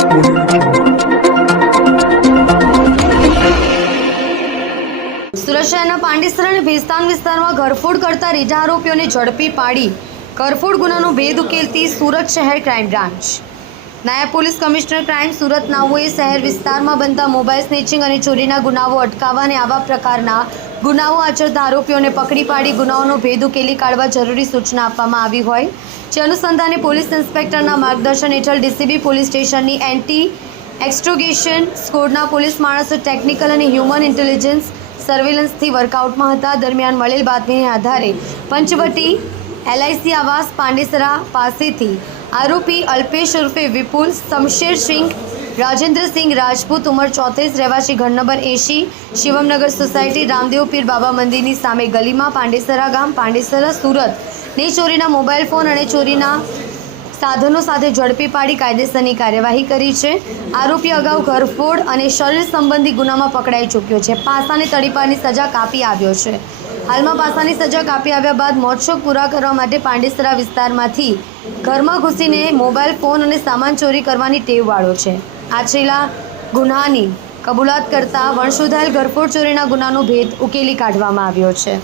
સુરત શહેરના પાંડેસર અને ભેસ્તાન વિસ્તારમાં ઘરફોડ કરતા રીઢા આરોપીઓને ઝડપી પાડી. ઘરફોડ ગુનાનો ભેદ ઉકેલતી સુરત શહેર ક્રાઇમ બ્રાન્ચ. નાયબ પોલીસ કમિશનર ક્રાઇમ સુરત નાઓએ શહેર વિસ્તારમાં બનતા મોબાઈલ સ્નેચિંગ અને ચોરીના ગુનાઓ અટકાવવા અને આવા પ્રકારના ગુનાઓ આચરતા આરોપીઓને પકડી પાડી ગુનાઓનો ભેદ ઉકેલી કાઢવા જરૂરી સૂચના આપવામાં આવી હોય. જે અનુસંધાને પોલીસ ઇન્સ્પેક્ટરના માર્ગદર્શન હેઠળ ડીસીબી પોલીસ સ્ટેશનની એન્ટી એક્સ્ટ્રોગેશન સ્કોડના પોલીસ માણસો ટેકનિકલ અને હ્યુમન ઇન્ટેલિજન્સ સર્વેલન્સથી વર્કઆઉટમાં હતા. દરમિયાન મળેલ બાતમીને આધારે પંચવટી એલઆઈસી આવાસ પાંડેસરા પાસેથી આરોપી અલ્પેશ ઉર્ફે વિપુલ શમશેરસિંહ રાજેન્દ્રસિંહ રાજપૂત ઉંમર ચોત્રીસ, રહેવાસી ઘર નંબર એંશી, શિવમનગર સોસાયટી રામદેવ પીર બાબા મંદિરની સામે ગલીમાં પાંડેસરા ગામ, પાંડેસરા સુરત. ની ચોરીના મોબાઈલ ફોન અને ચોરીના સાધનો સાથે ઝડપી પાડી કાયદેસરની કાર્યવાહી કરી છે. આરોપી અગાઉ ઘરફોડ અને શરીર સંબંધી ગુનામાં પકડાઈ ચૂક્યો છે. પાસાની તડીપારની સજા કાપી આવ્યો છે. હાલમાં પાસાની સજા કાપી આવ્યા બાદ મોજશોખ પૂરા કરવા માટે પાંડેસરા વિસ્તારમાંથી ઘરમાં ઘૂસીને મોબાઈલ ફોન અને સામાન ચોરી કરવાની ટેવ વાળો છે. આચરેલા ગુનાની કબૂલાત કરતાં વણસુધાયેલ ગરફોડ ચોરીના ગુનાનો ભેદ ઉકેલી કાઢવામાં આવ્યો છે.